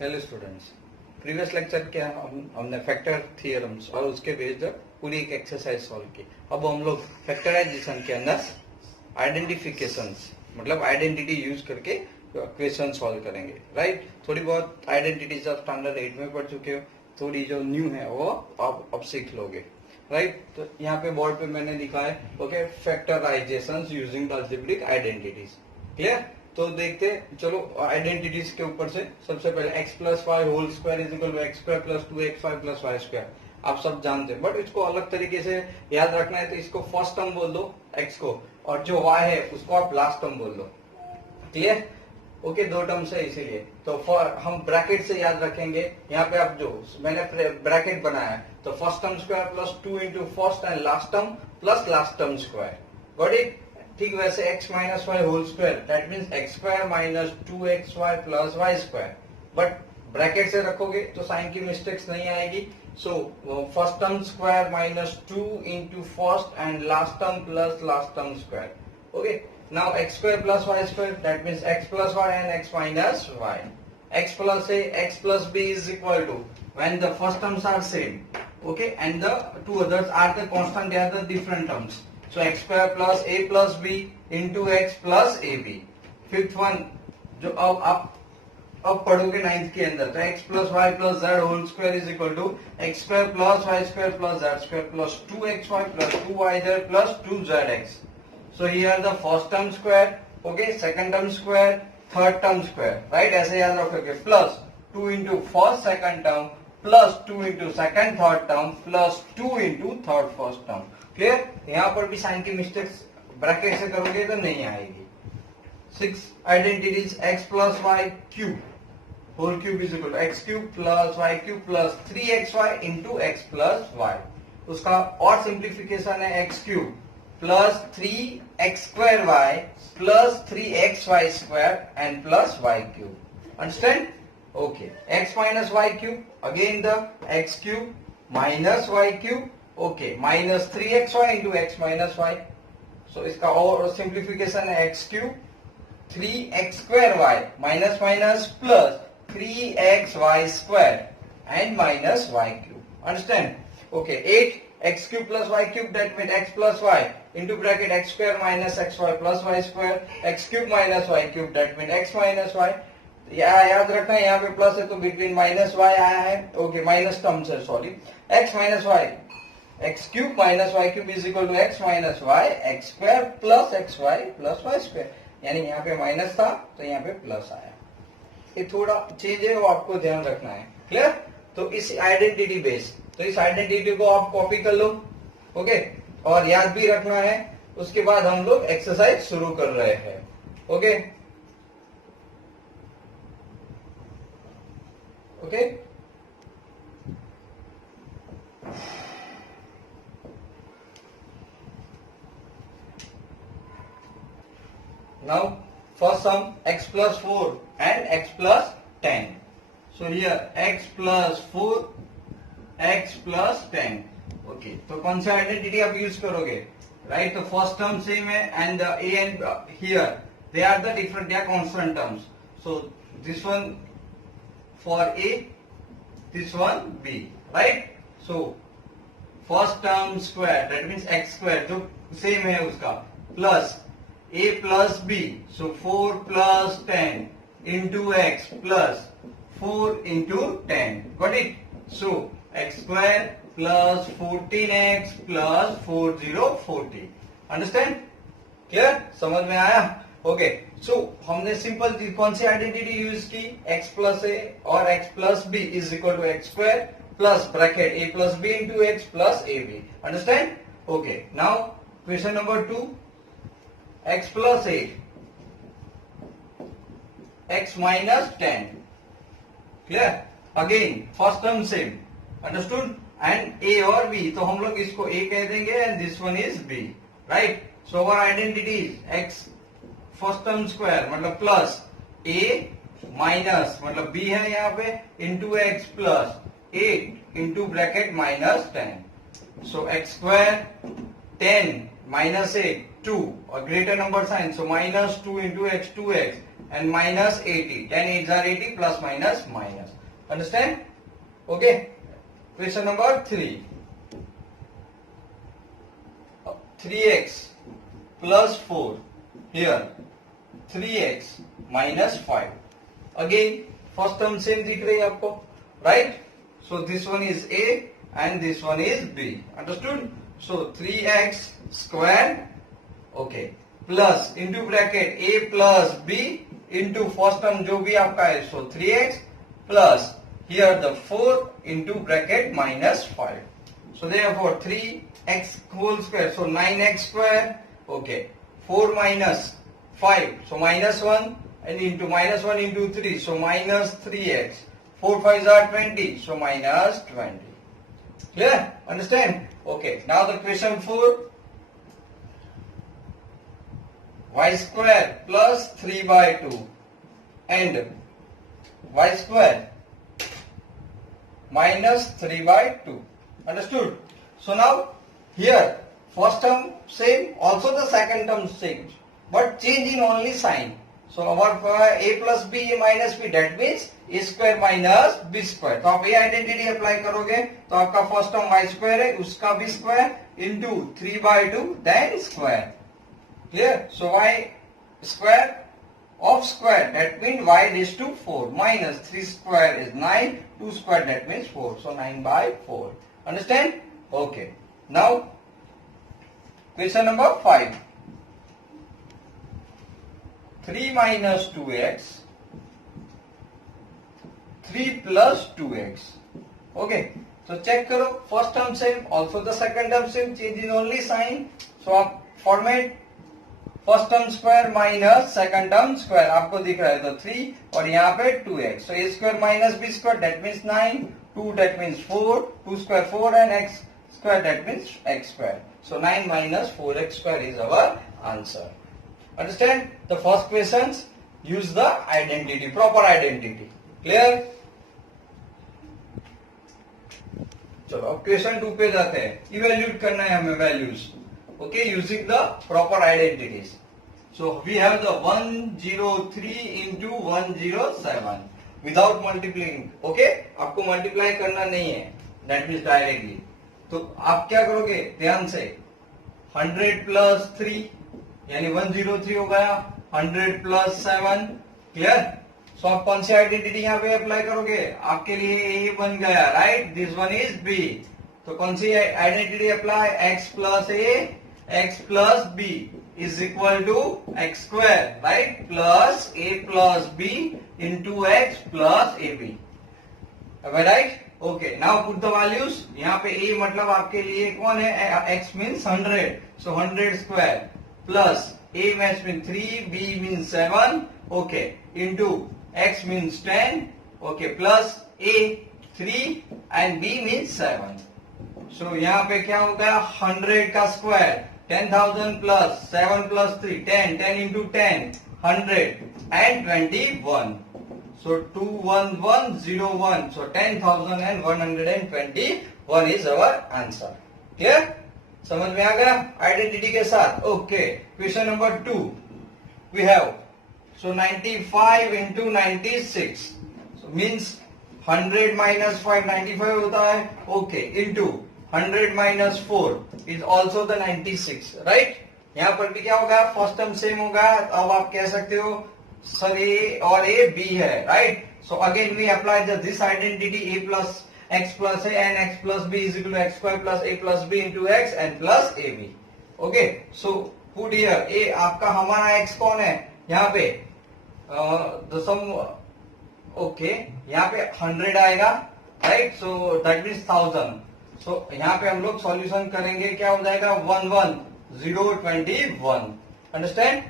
Hello students, previous lecture के हमने factor theorems और उसके बेस्ड पूरी एक एक्सरसाइज सॉल्व की। अब हम लोग फैक्टराइजेशन के अंदर आइडेंटिफिकेशंस मतलब आइडेंटिटी यूज करके क्वेश्चन सॉल्व करेंगे। राइट, थोड़ी बहुत आइडेंटिटीज आप स्टैंडर्ड 8 में पढ़ चुके हो, थोड़ी जो न्यू है वो आप अब सीख लोगे। राइट, तो यहाँ पे बोर्ड पे मैंने लिखा है okay factorisations using the algebraic identities. Clear? तो देखते चलो आइडेंटिटीज के ऊपर से सबसे पहले x plus y whole square is equal to x square plus 2xy plus y square आप सब जानते हैं, बट इसको अलग तरीके से याद रखना है तो इसको फर्स्ट टर्म बोल दो x को, और जो y है उसको आप लास्ट टर्म बोल दो। क्लियर? ओके, दो टर्म्स है इसीलिए तो हम ब्रैकेट से याद रखेंगे। यहाँ पे आप जो मैंने ब्रैकेट बनाया है तो first term square plus 2 into first and last term plus last term square. Got it? ठीक वैसे x minus y whole square that means x square minus 2xy plus y square, but bracket से रखोगे तो sign की mistakes नहीं आएगी। So first term square minus 2 into first and last term plus last term square. Okay, now x square plus y square that means x plus y and x minus y. X plus a x plus b is equal to when the first terms are same, okay, and the two others are the constant, they are the different terms. So x square plus a plus b into x plus ab. Fifth one जो अब पढ़ोगे ninth के अंदर तो x plus y plus z whole square is equal to x square plus y square plus z square plus 2xy plus 2yz plus 2zx. So here the first term square, okay, second term square, third term square, right? ऐसे याद रखोगे plus 2 into first second term plus 2 into second third term plus 2 into third first term. Clear? यहाँ पर भी sign की mistakes bracket से करोगे तो नहीं आएगी। 6 identities x plus y cube whole cube is equal to x cube plus y cube plus 3xy into x plus y. उसका और सिंप्लीफिकेशन है x cube plus 3x square y plus 3xy square and plus y cube. Understand? Okay. X minus y cube again the x cube minus y cube. Okay. Minus 3xy into x minus y. So इसका और simplification है x cube 3x square y minus minus plus 3xy square and minus y cube. Understand? Okay. 8 x cube plus y cube that means x plus y into bracket x square minus xy plus y square x cube minus y cube that means x minus y. याद रखना है यहाँ पे plus है तो between minus y आया है। Okay, minus terms है, sorry. x minus y x cube minus y cube is equal to x minus y x square plus x y plus y square, यानी यहाँ पे माइनस था तो यहाँ पे प्लस आया। ये थोड़ा चेंज है वो आपको ध्यान रखना है। क्लियर? तो इस आइडेंटिटी बेस तो इस आइडेंटिटी को आप कॉपी कर लो, ओके, और याद भी रखना है। उसके बाद हम लोग एक्सरसाइज शुरू कर रहे हैं। Okay okay now first sum x plus 4 and x plus 10. So here x plus 4 x plus 10. Okay, तो कौन सा आइडेंटिटी आप यूज करोगे? राइट, तो फर्स्ट टर्म सेम है and a and here they are the different, they are constant terms. So this one for a, this one b, right? So first term square that means x square जो same है उसका plus a plus b, so 4 plus 10 into x plus 4 into 10. Got it? So x square plus 14x plus 4040. Understand? Clear? समझ में आया? Okay, सो हमने simple कौन सी identity use की? x प्लस a और x plus b is equal to x square plus bracket a plus b into x plus a b. Understand? Okay, now question number 2, x plus 8 x minus 10. Clear? Again first term same. Understood? And a और b, तो हम लोग इसको a कह देंगे and this one is b. Right? So our identity is x first term square मतलब plus a minus मतलब b है यहाँ पे into x plus 8 into bracket minus 10. So x square 10 minus 8 2 और greater number sign, so minus 2 into x 2x and minus 80. 10 8s are 80 plus minus minus. Understand? Okay. Question number 3. 3x plus 4. Here 3x minus 5. Again first term same दिख रही है आपको, right? So this one is A and this one is B. Understood? So 3x square, okay, plus into bracket A plus B into first term जो भी आपका है, so 3x plus here the 4 into bracket minus 5. So therefore 3x whole square, so 9x square, okay, 4 minus 5, so minus 1 and into minus 1 into 3, so minus 3x. 4 5s are 20, so minus 20. Clear? Understand? Okay. Now the question 4. Y square plus 3 by 2 and y square minus 3 by 2. Understood? So now here first term same, also the second term same, but change in only sign. So our a plus b a minus b, that means a square minus b square. तो आप ये identity apply करोगे तो आपका first term y square है, उसका b square into 3 by 2 then square. Clear? So y square of square, that means y raised to 4 minus 3 square is 9, 2 square that means 4, so 9 by 4. Understand? Okay. Now question number 5. 3 minus 2x, 3 plus 2x. Okay. So check करो, first term same, also the second term same, change in only sign. So आप format first term square minus second term square आपको दिख रहा है, तो 3 और यहाँ पे 2x. So a square minus b square that means 9, 2 that means 4, 2 square 4 and x square that means x square. So 9 minus 4x square is our answer. Understand? The first questions use the identity, proper identity. Clear? चलो अब question 2 पे जाते हैं. Evaluate करना है हमें values. Okay, using the proper identities. So we have the 103 into 107 without multiplying. Okay, आपको multiply करना नहीं है, that means directly. तो आप क्या करोगे ध्यान से, 100 plus 3 यानी 103 हो गया, 100 plus 7. क्लियर? सो आप कौन सी आइडेंटिटी यहाँ पे अप्लाई करोगे, आपके लिए ए बन गया, right? This one is B. तो कौन सी identity apply, x plus a x plus b is equal to x square, right? Plus a plus b into x plus ab. Am I right? Okay. Now put the values. यहाँ पे a मतलब आपके लिए कौन है, x means 100, so 100 square plus a means 3, b means 7, okay, into x means 10, okay, plus a 3 and b means 7. So यहाँ पे क्या हो गया, 100 का square 10,000 plus 7 plus 3 10, 10 into 10 100 and 21. So 21101. So 10,121 is our answer. Clear? समझ में आ गया आइडेंटिटी के साथ? Okay. Question number 2 we have, so 95 into 96, so means 100 minus 5 95 होता है, okay, into 100 minus 4 is also the 96, right? यहाँ पर भी क्या होगा, फर्स्ट टर्म सेम होगा. अब आप कह सकते हो सर ए और ए बी है, right? So again we apply this identity, a plus x plus a and x plus b is equal to x square plus a plus b into x and plus ab. Okay, so put here a, आपका हमारा x कौन है यहाँ पे, the sum, okay, यहाँ पे 100 आएगा, right? So that means 1000. सो यहाँ पे हम लोग सॉल्यूशन करेंगे, क्या हो जाएगा, 11021. अंडरस्टैंड?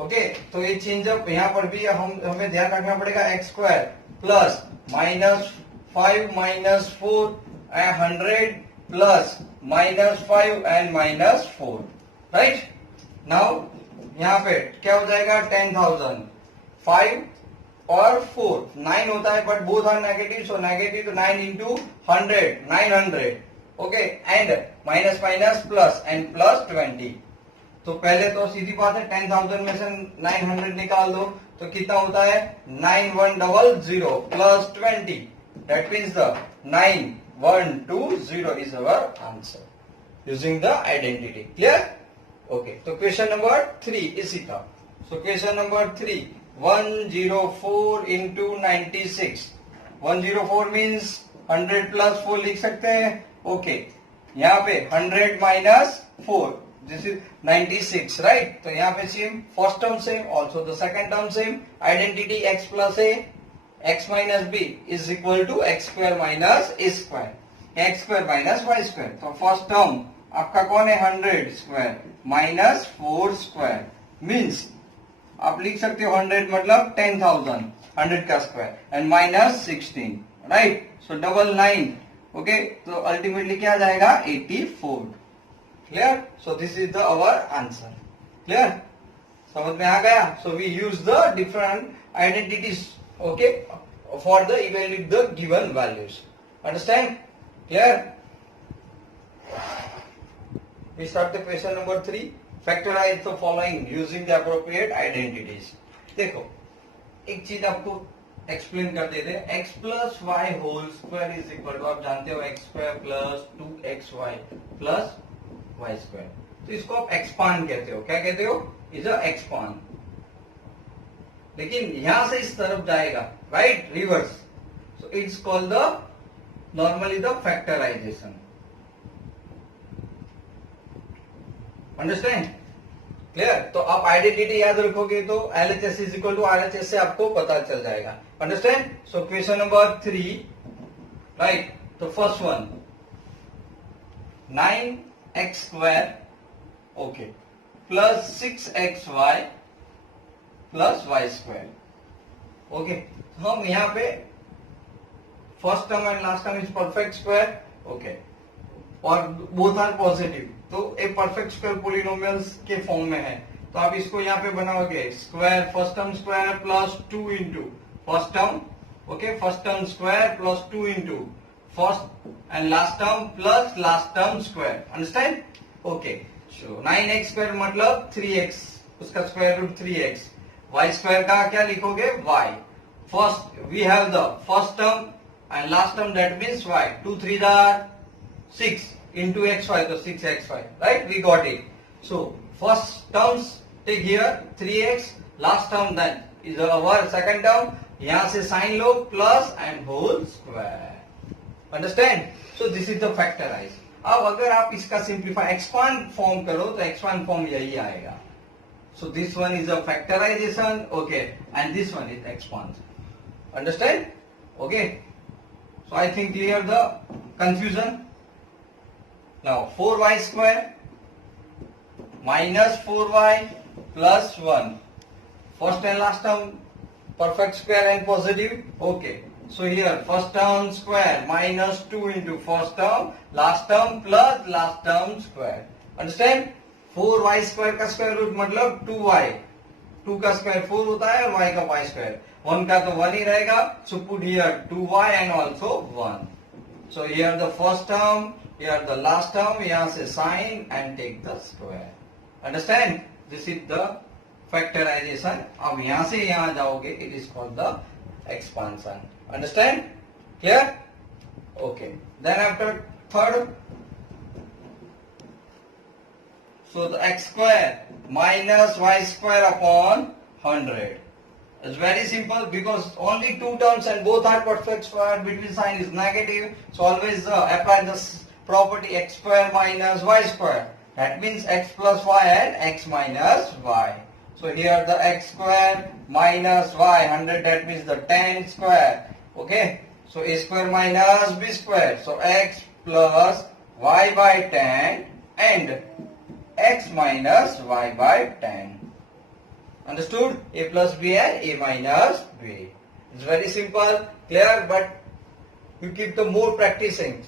ओके. तो ये चेंज अप यहाँ पर भी हमें ध्यान रखना पड़ेगा, x square plus minus 5 minus 4 and 100 plus minus 5 and minus 4, right? Now यहाँ पे क्या हो जाएगा, 10,000. 5 और 4 9 होता है, but both are negative, so negative, तो 9 into 100 900. Okay, and minus minus plus and plus 20. तो पहले तो सीधी बात है 10,000 में से 900 निकाल दो तो कितना होता है 9100 plus 20 that means the 9120 is our answer using the identity clear okay तो क्वेश्चन नंबर 3 इसी का सो question number 3 104 into 96 104 means 100 plus 4 लिख सकते हैं ओके यहाँ पे 100 माइनस 4 दिस इज 96 राइट तो यहाँ पे same first term same also the second term same identity x plus a x minus b is equal to x square minus a square x square minus y square तो first term आपका कौन है 100 square minus 4 square means आप लिख सकते हो 100 मतलब 10,000 100 का square and minus 16 right so 99 okay तो अल्टीमेटली क्या जाएगा 84 clear so this is the our answer clear समझ में आ गया so we use the different identities okay for the evaluate the given values understand clear we start the question number 3 factorize the following using the appropriate identities देखो एक चीज आपको explain कर देते हैं x plus y whole square is equal to आप जानते हो x square plus 2xy plus y square तो इसको आप एक्सपांड कहते हो क्या कहते हो इज अ एक्सपांड लेकिन यहां से इस तरफ जाएगा right reverse so it's called the normally the factorisation understand clear तो आप आइडेंटिटी याद रखोगे तो LHS is equal to RHS से आपको पता चल जाएगा understand so question number 3 right तो first one 9x square okay plus 6xy plus y square okay हम यहाँ पे first term and last term is perfect square okay और बोथ आर पॉजिटिव तो एक परफेक्ट स्क्वायर पोलिनोमियल्स के form में है तो आप इसको यहाँ पे बनाओगे square first term square plus 2 into first term okay first term square plus 2 into first and last term plus last term square understand okay so 9x square मतलब 3x उसका square root 3x y square का क्या लिखोगे y first we have the first term and last term that means y 2 3 6 into xy so 6xy right we got it so first terms take here 3x last term then is our second term यहाँ से sign लो plus and whole square understand so this is the factorise अब अगर आप इसका simplify expand form करो तो expand form यही आएगा so this one is a factorisation okay and this one is expand understand okay so I think clear the confusion Now 4y square minus 4y plus 1. First and last term perfect square and positive. Okay. So here first term square minus 2 into first term, last term plus last term square. Understand? 4y square का square root मतलब 2y. 2 का square 4 होता है और y का y square. 1 का तो 1 ही रहेगा. So put here 2y and also 1. So here the first term. Here the last term यहाँ से sign and take the square. Understand? This is the factorization. अब यहाँ से यहाँ जाओगे it is called the expansion. Understand? Clear? Okay. Then after third, so the x square minus y square upon 100. It's very simple because only two terms and both are perfect square. Between sign is negative, so always apply this property x square minus y square. That means x plus y and x minus y. So here the x square minus y 100 that means the 10 square. Okay. So a square minus b square. So x plus y by 10 and x minus y by 10. Understood? A plus b and a minus b. It's very simple, clear, but you keep the more practicing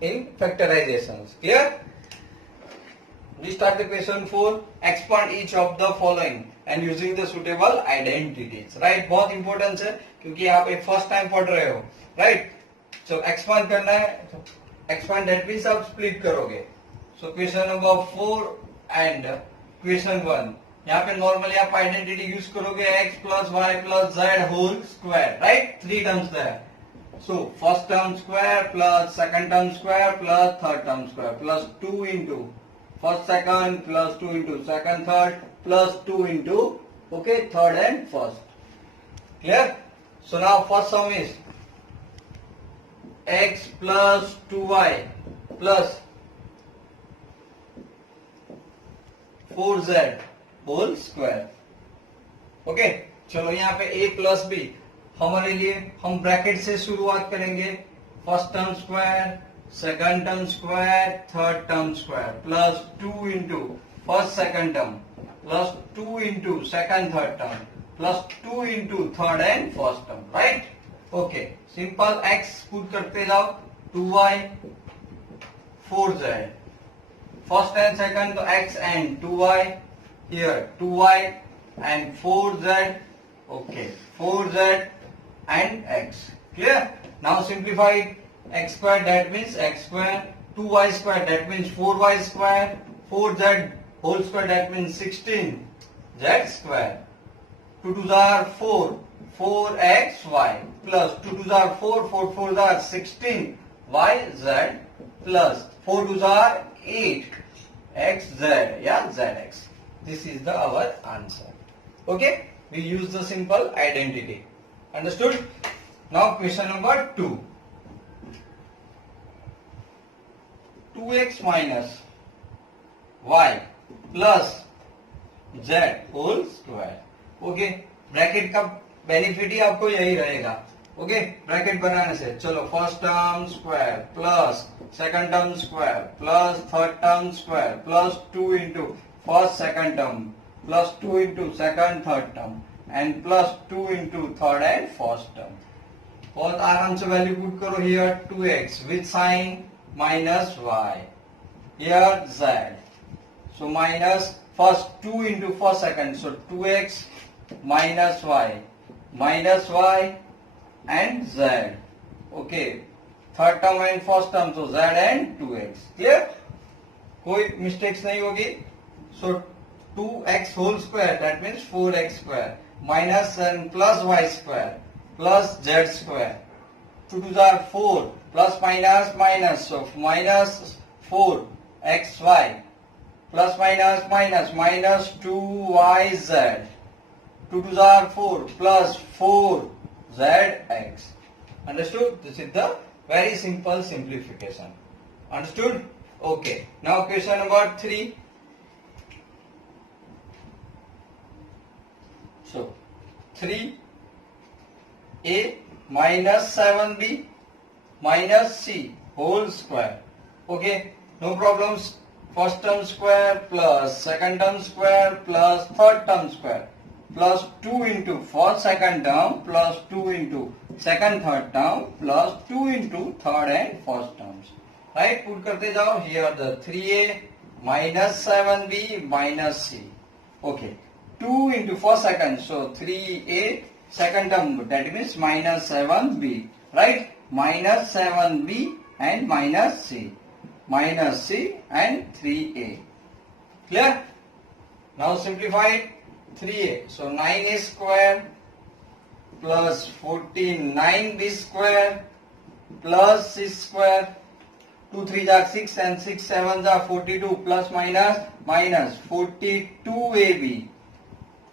in factorizations. Clear? We start the question 4. Expand each of the following and using the suitable identities. Right? बहुत important है क्योंकि आप एक first time पढ़ रहे हो. Right? So expand करना है. Expand that means आप split करोगे. So question number 4 and question 1, यहाँ पे नॉर्मली आप आइडेंटिटी यूज करोगे x plus y plus z whole square, right, 3 terms there. So first term square plus second term square plus third term square plus 2 into first second plus 2 into second third plus 2 into okay third and first. Clear? So now first sum is x plus 2y plus 4z whole square. Okay, चलो यहाँ पे a plus B हमारे लिए हम bracket से शुरुआत करेंगे. First term square, second term square, third term square plus 2 into first second term plus 2 into second third term plus 2 into third and first term, right. Okay, simple x put करते जाओ, 2y 4z, first and second तो x and 2y, here 2y and 4z, okay, 4z and x. Clear? Now simplify it. X square, that means x square, 2y square, that means 4y square, 4z whole square, that means 16z square. 2 2s are 4, 4xy plus 2 2s are 4, 4 4s are 16yz plus 4 2s are 8xz, yeah, zx. This is the our answer. Okay, we use the simple identity. Understood? Now question number 2. 2x minus y plus z whole square. Okay, bracket का benefit ही आपको यही रहेगा. Okay, bracket बनाने से चलो first term square plus second term square plus third term square plus 2 into first second term plus 2 into second third term and plus 2 into third and first term. बहुत आराम से वैल्यू पुट करो. Here 2x with sine minus y, here z, so minus first 2 into first second, so 2x minus y and z. Okay, third term and first term, तो z and 2x. Clear? कोई mistakes नहीं होगी. So 2x whole square, that means 4x square minus and plus y square plus z square. 2 2s are 4 plus minus minus, so minus 4xy plus minus minus minus 2yz. 2 2s are 4 plus 4zx. Understood? This is the very simple simplification. Understood? Okay. Now question number 3. So 3a minus 7b minus c whole square. Okay, no problems. First term square plus second term square plus third term square plus 2 into first second term plus 2 into second third term plus 2 into third and first terms. Right? Put करते जाओ. Here the 3a minus 7b minus c. Okay. 2 into first second, so 3a second term, that means minus 7b, right? Minus 7b and minus c and 3a. Clear? Now simplify it. 3a, so 9a square plus 49b square plus 6 square. 2 3s are 6 and 6 7s are 42 plus minus minus 42ab.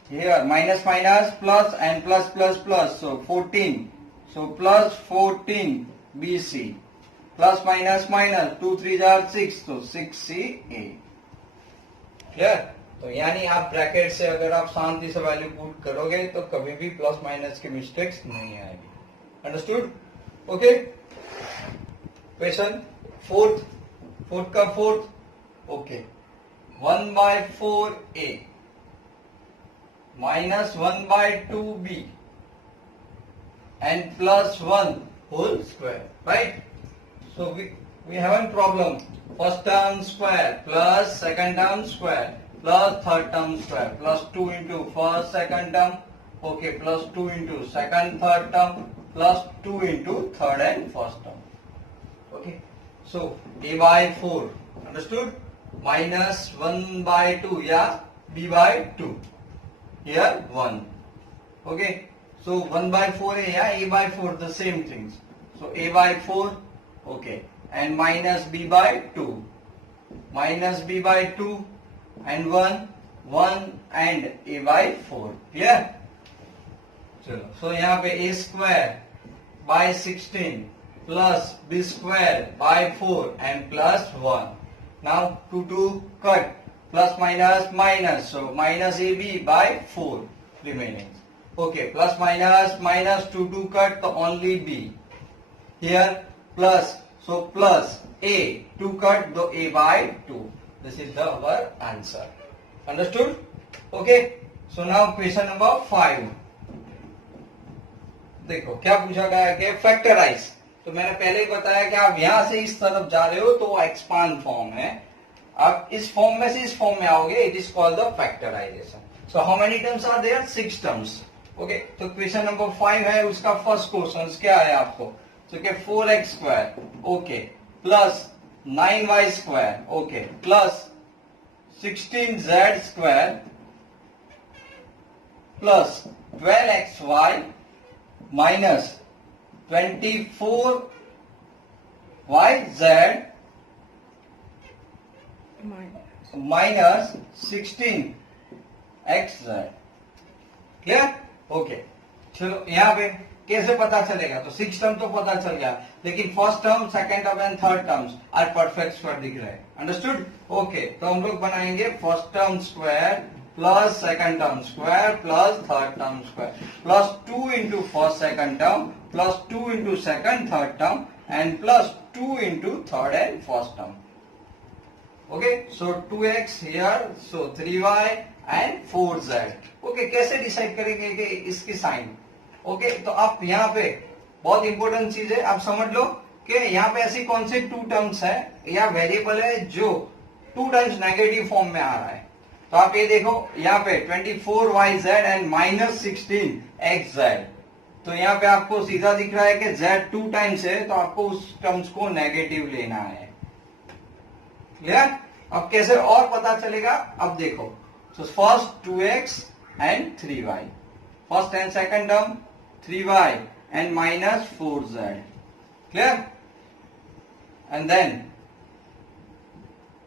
Here minus minus plus and plus plus plus, so 14, so plus 14 BC plus minus minus 2 3s are 6, so 6CA. Clear? तो यानी आप bracket से अगर आप शांति से value put करोगे तो कभी भी प्लस माइनस की मिस्टेक्स नहीं आएगी. अंडरस्टूड? ओके. क्वेश्चन फोर्थ का fourth. Okay, 1/4a minus 1/2b and plus 1 whole square, right? So we have a problem. First term square plus second term square plus third term square plus 2 into first second term, okay, plus 2 into second third term plus 2 into third and first term. Okay, so a by 4. Understood? minus 1 by 2, yeah, b by 2. Here 1. Okay, so 1 by 4 yeah, a by 4, the same things. So a by 4, okay, and minus b by 2. Minus b by 2 and 1, 1 and a by 4. Clear? चलो, so यहाँ पे a square by 16 plus b square by 4 and plus 1. Now 2 cut, plus minus minus, so minus ab by 4 remaining. Okay, plus minus minus 2 cut, so only b. Here plus, so plus a 2 cut, so a by 2. This is our answer. Understood? Okay. So now question number 5. देखो क्या पूछा गया है कि factorise. तो मैंने पहले ही बताया कि आप यहां से इस तरफ जा रहे हो तो वो एक्सपांड फॉर्म है. आप इस फॉर्म में से इस फॉर्म में आओगे, it is called the factorisation. So how many terms are there? 6 terms. Okay, तो क्वेश्चन नंबर 5 है, उसका फर्स्ट क्वेश्चन क्या है आपको? तो क्या 4x square, okay, plus 9y square, okay, plus 16z square plus 12xy minus 24yz minus 16xz. Clear? Okay, चलो यहाँ पे कैसे पता चलेगा? तो 6 टर्म तो पता चल गया, लेकिन first term, second term and third terms are perfect square दिख रहे हैं. अंडरस्टूड? ओके, तो हम लोग बनाएंगे first term square plus second term square plus third term square plus 2 into first second term plus 2 into second third term and plus 2 into third and first term. Okay, so 2x here, so 3y and 4z. Okay, कैसे decide करेंगे कि इसकी sign? Okay, तो आप यहाँ पे बहुत important चीज है, आप समझ लो कि यहाँ पे ऐसी कौन से 2 टर्म्स है या वेरिएबल है जो 2 टाइम्स नेगेटिव फॉर्म में आ रहा है. तो आप ये देखो यहाँ पे 24yz एंड माइनस 16xz. तो यहाँ पे आपको सीधा दिख रहा है कि z 2 टाइम्स है, तो आपको उस टर्म्स को नेगेटिव लेना है. क्लियर? अब कैसे और पता चलेगा? अब देखो, तो first 2x and 3y, first and second term 3y and minus 4z. Clear? And then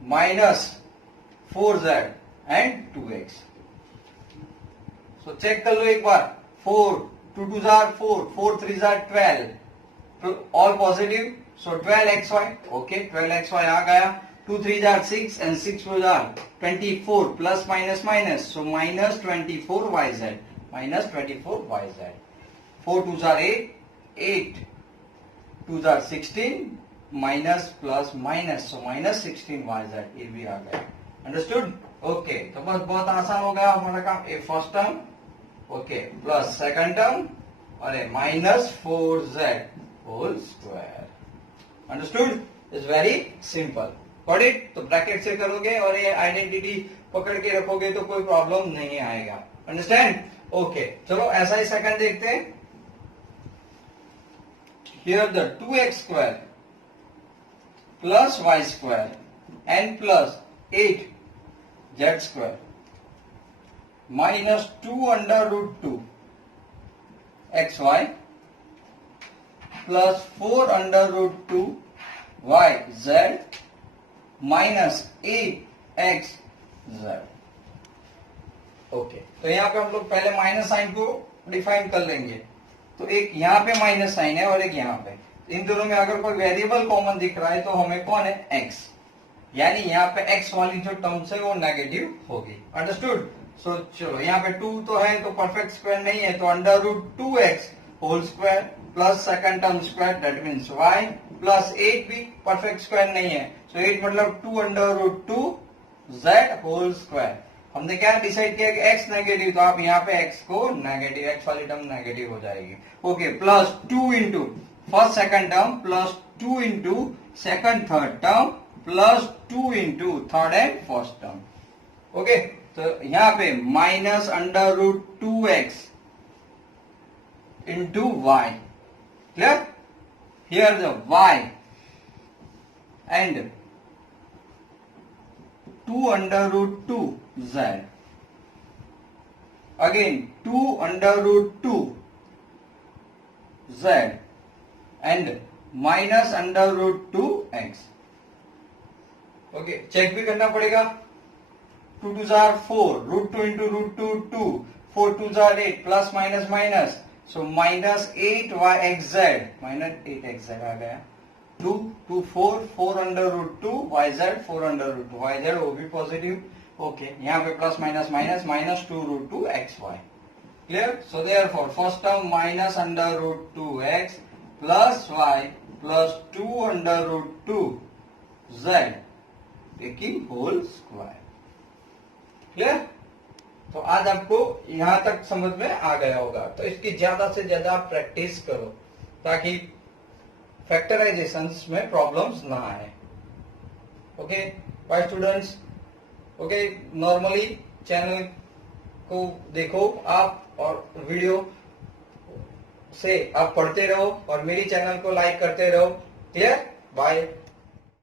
minus 4z and 2x. So check कर लो एक बार. 4 2 2 4, 4 3 12, all positive. So 12xy, okay, 12xy आ गया. 2 3 6 and 6 4 24 plus minus minus, so minus 24yz, minus 24yz. 4 2 8, 8 2 16, minus plus minus, so minus 16yz. ये भी आ गया. Understood? Okay, तो बस बहुत आसान हो गया हमारा काम. A first term, okay, plus second term और A minus 4z whole square. Understood? It's very simple. Got it? तो ब्रैकेट से करोगे और ये आइडेंटिटी पकड़ के रखोगे तो कोई प्रॉब्लम नहीं आएगा. अंडरस्टैंड? ओके, चलो ऐसा ही सेकंड देखते हैं. Here the 2x square plus y square and plus 8z square minus 2 under root 2 xy plus 4 under root 2 yz minus 8xz. Okay, तो यहाँ पे हम लोग पहले माइनस साइन को डिफाइन कर लेंगे. तो एक यहाँ पे माइनस साइन है और एक यहाँ पे. इन दोनों में अगर कोई वेरिएबल कॉमन दिख रहा है तो हमें कौन है? x. यानी यहाँ पे x वाली जो टर्म्स है वो नेगेटिव होगी. अंडरस्टूड? सो चलो, यहाँ पे 2 तो है तो परफेक्ट स्क्वायर नहीं है, तो under root 2x whole square plus second term square, that means y plus 8 भी परफेक्ट स्क्वायर नहीं है, सो 8 मतलब 2 under root 2z whole square. हमने क्या डिसाइड किया कि x नेगेटिव, तो आप यहाँ पे x को नेगेटिव, x वाली टर्म नेगेटिव हो जाएगी. Okay, plus 2 into first second term plus 2 into second third term plus 2 into third and first term. Okay, तो यहाँ पे minus under root 2x into y. Clear? Here the y and 2 under root 2 z. Again 2 under root 2 z and minus under root 2 x. Okay, check भी करना पड़ेगा. 2 2s are 4, root 2 into root 2 2, 4 2s are 8, plus minus minus, so minus 8yxz, minus 8xz आ गया. 2 2 4, 4 under root 2 yz, 4 under root 2 yz, वो भी positive. Okay, यहाँ पे plus minus minus, minus 2 root 2 xy. Clear? So therefore first term minus under root 2x plus y plus 2 under root 2 z taking whole square. Clear? तो आज आपको यहां तक समझ में आ गया होगा. तो इसकी ज्यादा से ज्यादा प्रैक्टिस करो ताकि फैक्टराइजेशंस में प्रॉब्लम्स ना आए. Okay bye students. Okay, normally channel को देखो आप और वीडियो से आप पढ़ते रहो और मेरी चैनल को लाइक करते रहो. क्लियर? बाय.